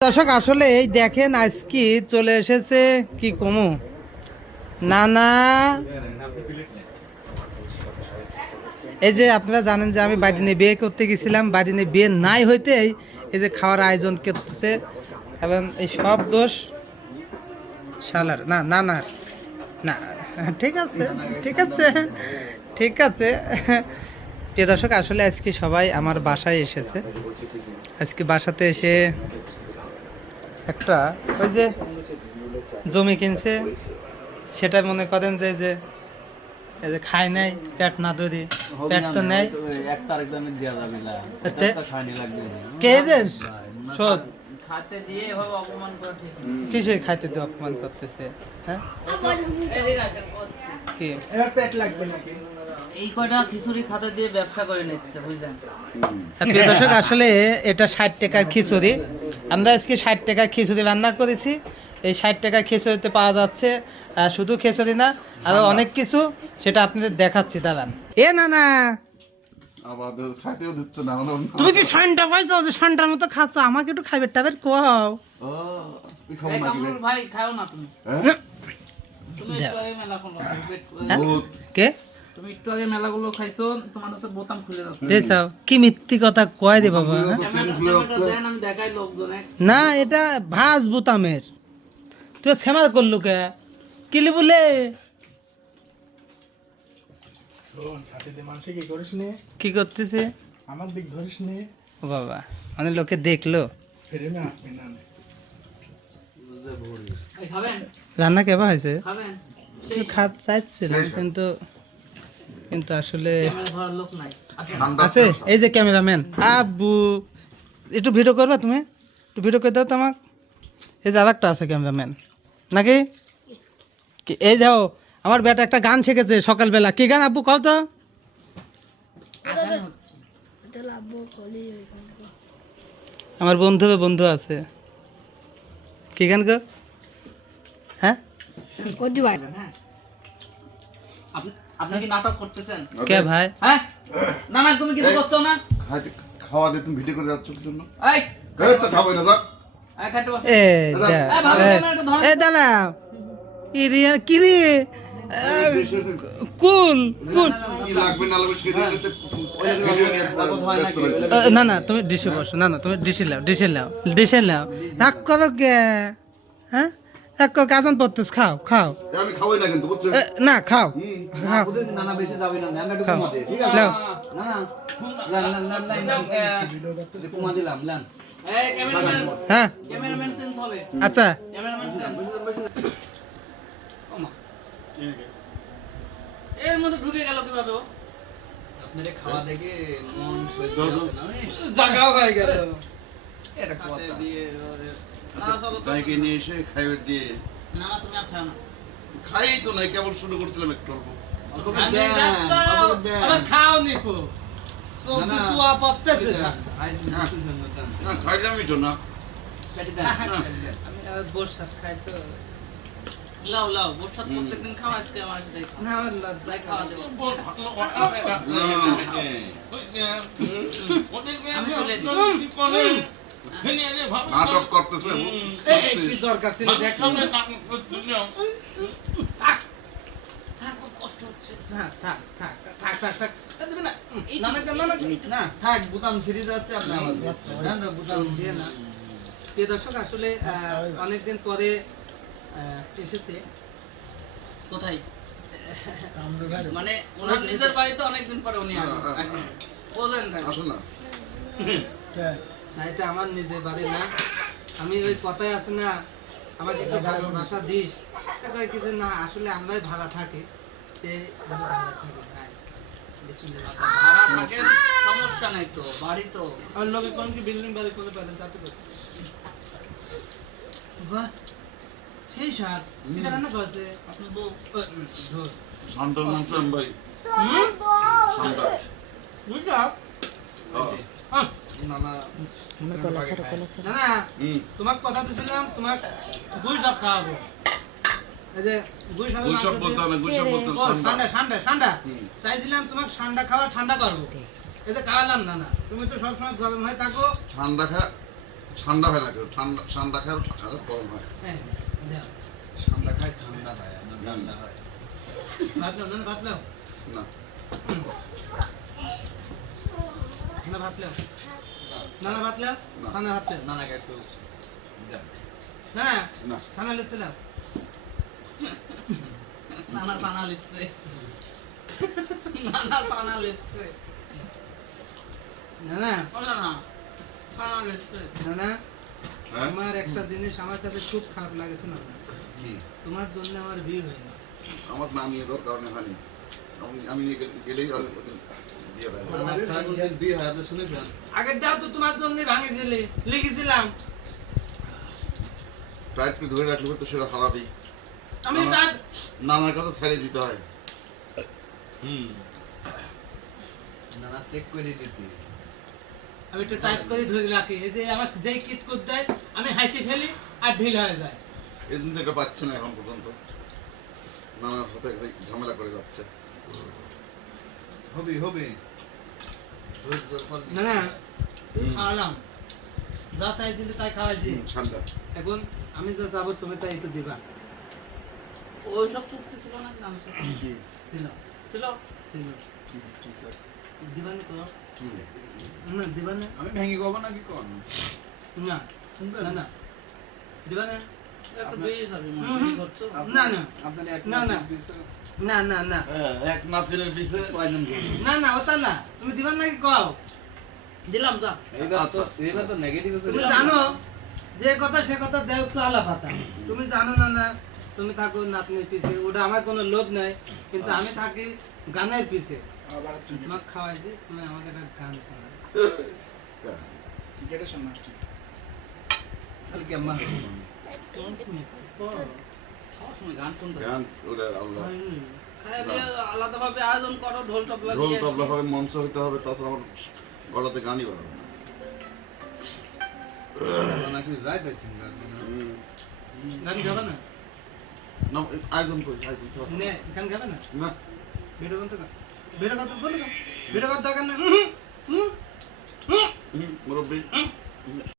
দর্শক, আসলে এই দেখেন আজকে চলে এসেছে কি কমু? না না এই যে আপনারা জানেন যে আমি বাদিনে বিয়ে করতে গেছিলাম বাদিনে বিয়ে নাই হইতেই এই যে খাওয়ার আয়োজন করতেছে এবং এই সব দোষ শালার, না না না না, ঠিক আছে ঠিক আছে ঠিক আছে। প্রিয় দর্শক, আসলে আজকে সবাই আমার বাসায় এসেছে। আজকে বাসাতে এসে একটা ওই যে জমি কিনছে সেটা মনে করেন যে যে এই যে খায় নাই পেট না ধরি পেট তো নেই কে যে শোধ। খাতে দিয়ে অপমান কিসে খাইতে দিয়ে অপমান করতেছে হ্যাঁ? কি? পেট লাগবে নাকি? এই কয়টা খিচুড়ি খাতে দিয়ে ব্যবসা করে নিচ্ছে বুঝলেন? প্রিয় দর্শক আসলে এটা ষাট টাকার খিচুড়ি। আমরা আজকে ষাট টাকার খিচুড়ি রান্না করেছি। এই ষাট টাকার খিচুড়িতে পাওয়া যাচ্ছে শুধু খিচুড়ি না আরও অনেক কিছু সেটা আপনাদের দেখাচ্ছি দাঁড়ান। এ না না। তুমি কি পাইছো যে সানটার মতো খাচ্ছ? আমাকে একটু খাইবে কোয়াও ভাই খাও না তুমি। হ্যাঁ? তুমি একটু আগে মেলা করো পেট করে- হ্যাঁ? কে? তুমি একটু আগে মেলাগুলো খাইছো তোমার হচ্ছে বোতাম খুলে যাচ্ছে। কি মিথ্যি কথা কয় দে বাবা? না এটা ভাজ বুতামের। তুই সেমার করলু কে? কিলি বলে কি করতেছে? আমার দিক ধরিস নে। ও বাবা অনেক লোকে দেখল। রান্না কেবা হয়েছে? খাত চাইছিলাম কিন্তু কিন্তু আসলে ক্যামেরা ধরার লোক নাই। আসেন। ঠান্ডা আছে? এই যে ক্যামেরাম্যান। আব্বু একটু ভিডিও করবা তুমি? একটু ভিডিও করে দাও তো আমাকে। এই যে আরেকটা আছে ক্যামেরাম্যান। নাকি? কি? এই যাও আমার বেটা একটা গান শিখেছে সকালবেলা। কি গান আব্বু? কও তো। আমার বন্ধু বন্ধু আছে। কি গান গো? হ্যাঁ? হ্যাঁ। আপনি আপনি কি নাটক করতেছেন? কে ভাই? হ্যাঁ? না না তুমি কিছু করছ না? খাইতে- খাওয়া দিয়ে তুমি ভিডিও করে যাচ্ছ কি জন্য? এই তো খাবোই না না না না তুমি ডিশে বসো। না না তুমি ডিশে লাও ডিশে লাও ডিশে লাও রাগ করো কে? হ্যাঁ? করো কাজন পড়তেছ খাও খাও। আমি খাবোই না কিন্তু বুঝছ না খাও। খাও। বুঝেছি না না বেশি যাবে না আমরা একটু খাও। কমাতে ঠিক আছে? না না লান লান যে কমা দিলাম লান এই ক্যামেরাম্যান হ্যাঁ। ক্যামেরাম্যান চেঞ্জ হবে। আচ্ছা। Cameraman change. ওমা। এর মধ্যে ঢুকে গেল কীভাবে ও? আপনাদের খাওয়া দেখে মন সহ্য আছে না জাগাও হয়ে গেল। এটা কথা। দিয়ে না চলো তো তাইকে নিয়ে এসে খাইবে দিয়ে। না না তুমি আর খাও না। খাই তো নাই কেবল শুরু করছিলাম একটু অল্প। খাও নিকো না, খাইলামই তো বর্ষাত খাই তো। লাও লাও বর্ষাত প্রত্যেকদিন খাও আজকে আমার সাথে না আমার লজ্জা খাওয়া দেবো আমি তুলে দিই নাটক করতেছে কি দরকার ছিল? দেখ থাক, কষ্ট হচ্ছে। না থাক থাক থাক থাক থাক। না না। না না না না থাক বুতাম সিরিজ আছে আপনি না না বুতাম দিয়ে না। প্রিয় দর্শক আসলে অনেকদিন পরে এসেছে। কোথায়? মানে ওনার নিজের বাড়িতে অনেকদিন পরে উনি আসেন। বোঝেন তাই আসো না। না এটা আমার নিজের বাড়ি না। আমি ওই কথাই আছে না আমাকে একটু ভালোবাসা দিস। তা কয় কি যে না আসলে আমরাই ভাড়া থাকি। সমস্যা নাই তো বাড়ি তো। আর লোকে কোন কি বিল্ডিং বাড়ি করে পেলেন তাতে কথা বাহ সেই স্বাদ। এটা রান্না করছে? আপনি বউ। ও, ঝোল। শান্তর নাম শুন ভাই শান্ত। বুঝলা হ্যাঁ। না না না না হুম। তোমাক কথা দিছিলাম তোমাক দুই সব খাওয়াবো ঠান্ডা। ঠান্ডা ঠান্ডা ঠান্ডা। ঠান্ডা খাওয়া ঠান্ডা করব। এই যে খাওয়ালাম না না তুমি তো সবসময় গরম হয়ে থাকো। ঠান্ডা খা ঠান্ডা হয় না কেউ ঠান্ডা ঠান্ডা খায় আর গরম হয়। হ্যাঁ, ঠান্ডা খায় ঠান্ডা হয় ঠান্ডা হয়। ভাত নাও, নানা ভাত নাও। না। ভাত নাও। নানা সানা না। না, নানা সানা লিখছে। নানা সানা লিখছে। নানা, বলে না সানা লিখছে। নানা, হ্যাঁ? আমার একটা জিনিস আমার কাছে খুব খারাপ লাগেছে না। তোমার জন্য আমার বিয়ে হয়নি। আমার না নিয়ে যাওয়ার কারণে হয়নি। আমি আমি নিয়ে গেলে- গেলেই আমি ওদের বিয়ে দেয় না, না, ছাড়া কোনদিন বিয়ে আপনি শুনেছেন? আগের দাও তো তোমার জন্য ভাঙিয়েছিলে লিখেছিলাম। টাইট ধরে রাখলে তো সেটা হারাবি আমি তার নানার কাছে ছেড়ে দিতে হয়। হুম। না না চেক করে দিতে। আমি একটু টাইট করে ধরে রাখি এই যে আমার যেই কিট করে দেয় আমি হাসি ফেলি আর ঢিল হয়ে যায়। এই জন্য এটা পাচ্ছে না এখন পর্যন্ত। নানার এই ঝামেলা করে যাচ্ছে। হবে হবে। না না। তুই খাওয়ালাম। যা চাইছিলি তাই খাওয়াইছি। এখন আমি যা যাব তুমি তাই একটু দিবা। ওইসব চুক্তি ছিল না ছিল। ছিল? ছিল। দিবানি কো? না দিবানি। আমি ভেঙে গব নাকি কোন? না না না। দিবানি। একটু বেশি যাবে হুম, হুম। করছ। না না। না, না। না না না। এক নাতিনের পিছে কয়জন না না ওটা না। তুমি দিবান নাকি কও? দিলাম যা। এটা তো। এটা তো নেগেটিভ তুমি জানো যে কথা সে কথা দেও একটু আলা তুমি জানো না না তুমি থাকো নাতনির পিছে ওটা আমার কোনো লোভ নাই কিন্তু আমি থাকি গানের পিছে আবার তুমি তোমাকে খাওয়াইছি তুমি আমাকে একটা গান শোনাও। হ্যাঁ, ক্রিকেটের সামনে আসছি কালকে আম্মা? আলাদাভাবে আয়োজন করো ঢোল তবলা হবে মঞ্চ হইতে হবে তাছাড়া আমার গলাতে গানই বাড়াবে না। গান গান না না, আয়োজন করি আয়োজন সব। নে গান গাবে না। না। ভিডিও করতে গা ভিডিও করতে বলে গা ভিডিও করতে দরকার না হুম হুম হুম হুম, মুরব্বি।